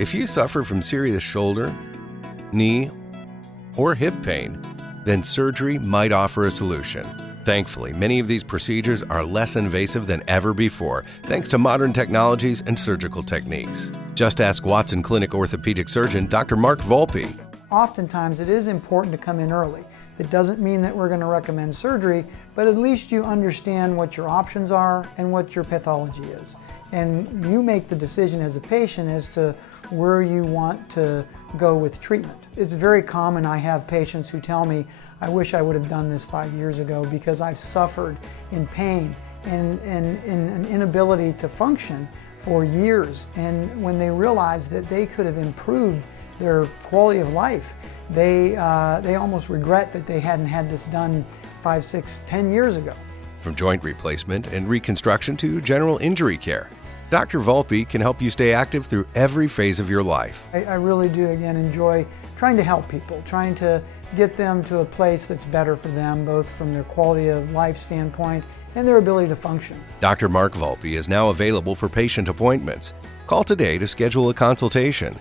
If you suffer from serious shoulder, knee, or hip pain, then surgery might offer a solution. Thankfully, many of these procedures are less invasive than ever before, thanks to modern technologies and surgical techniques. Just ask Watson Clinic orthopedic surgeon Dr. Marc Volpe. Oftentimes, it is important to come in early. It doesn't mean that we're going to recommend surgery, but at least you understand what your options are and what your pathology is. And you make the decision as a patient as to where you want to go with treatment. It's very common. I have patients who tell me, I wish I would have done this 5 years ago because I've suffered in pain and an inability to function for years. And when they realize that they could have improved their quality of life, they almost regret that they hadn't had this done 5, 6, 10 years ago. From joint replacement and reconstruction to general injury care, Dr. Volpe can help you stay active through every phase of your life. I really do, again, enjoy trying to help people, trying to get them to a place that's better for them, both from their quality of life standpoint and their ability to function. Dr. Marc Volpe is now available for patient appointments. Call today to schedule a consultation.